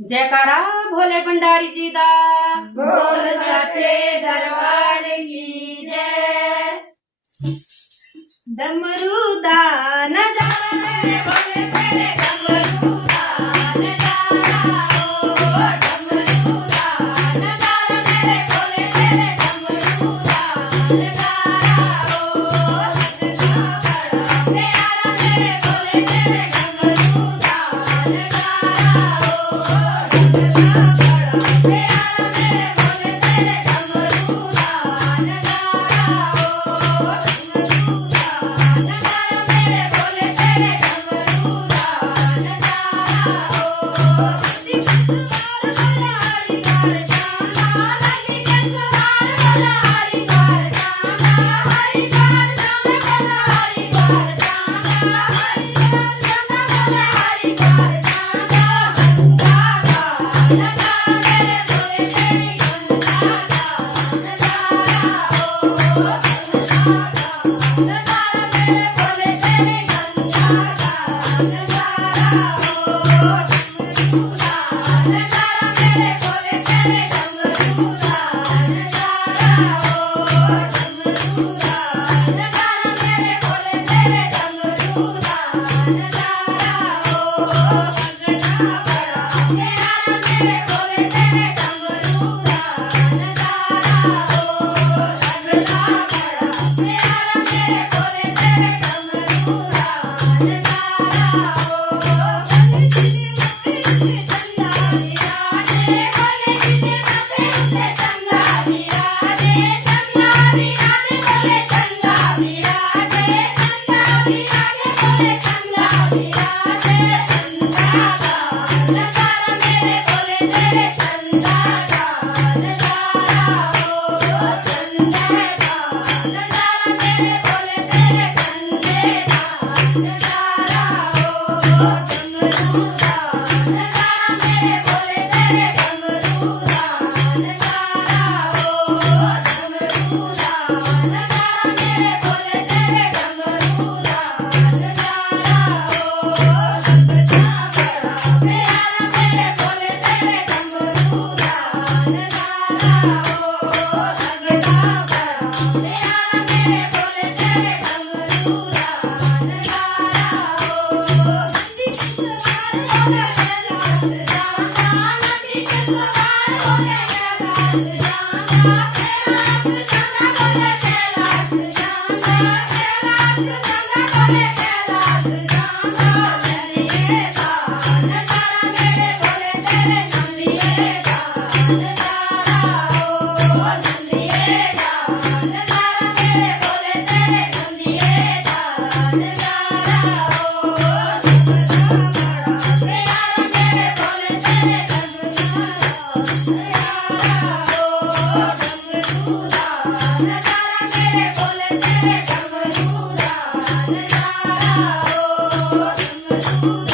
जयकारा भोले भंडारी जी दा, बोल सच्चे दरबार की जय। डमरू दा नजारा रे भोले तेरे डमरू दा नजारा ओ डमरू दा नजारा मेरे भोले तेरे डमरू दा नजारा ओ सजना बड़ा प्यारा मेरे भोले तेरे डमरू दा नजारा ओ सजना बड़ा प्यारा मेरे भोले तेरे डमरू दा नजारा ओ Oh